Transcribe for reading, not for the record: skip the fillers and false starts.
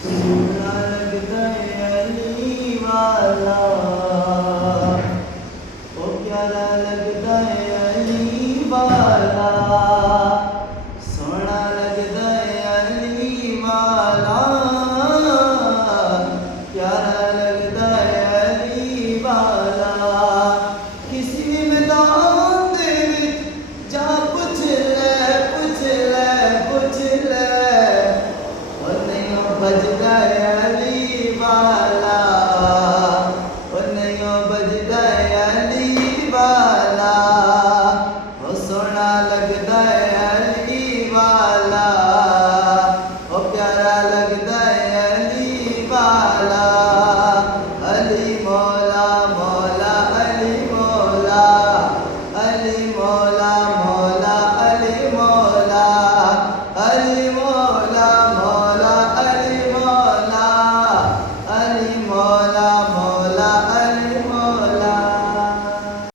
सोना लगदा है अली वाला, ओ प्यारा लगदा है अली वाला, सोना लगदा है अली वाला, प्यारा लगदा है अली वाला। किसी भी मैदान दे विच जा पुछ ले, पुछ ले, पुछ ले, ओ नहीं बजदा है अली वाला, ओ नहीं बजदा है अली वाला, ओ सोना लगदा है अली वाला, ओ प्यारा लगदा है अली वाला। अली मौला मौला अली मौला, अली मौला मौला अली मौला, अली मौला मौला अली मौला, अली मौला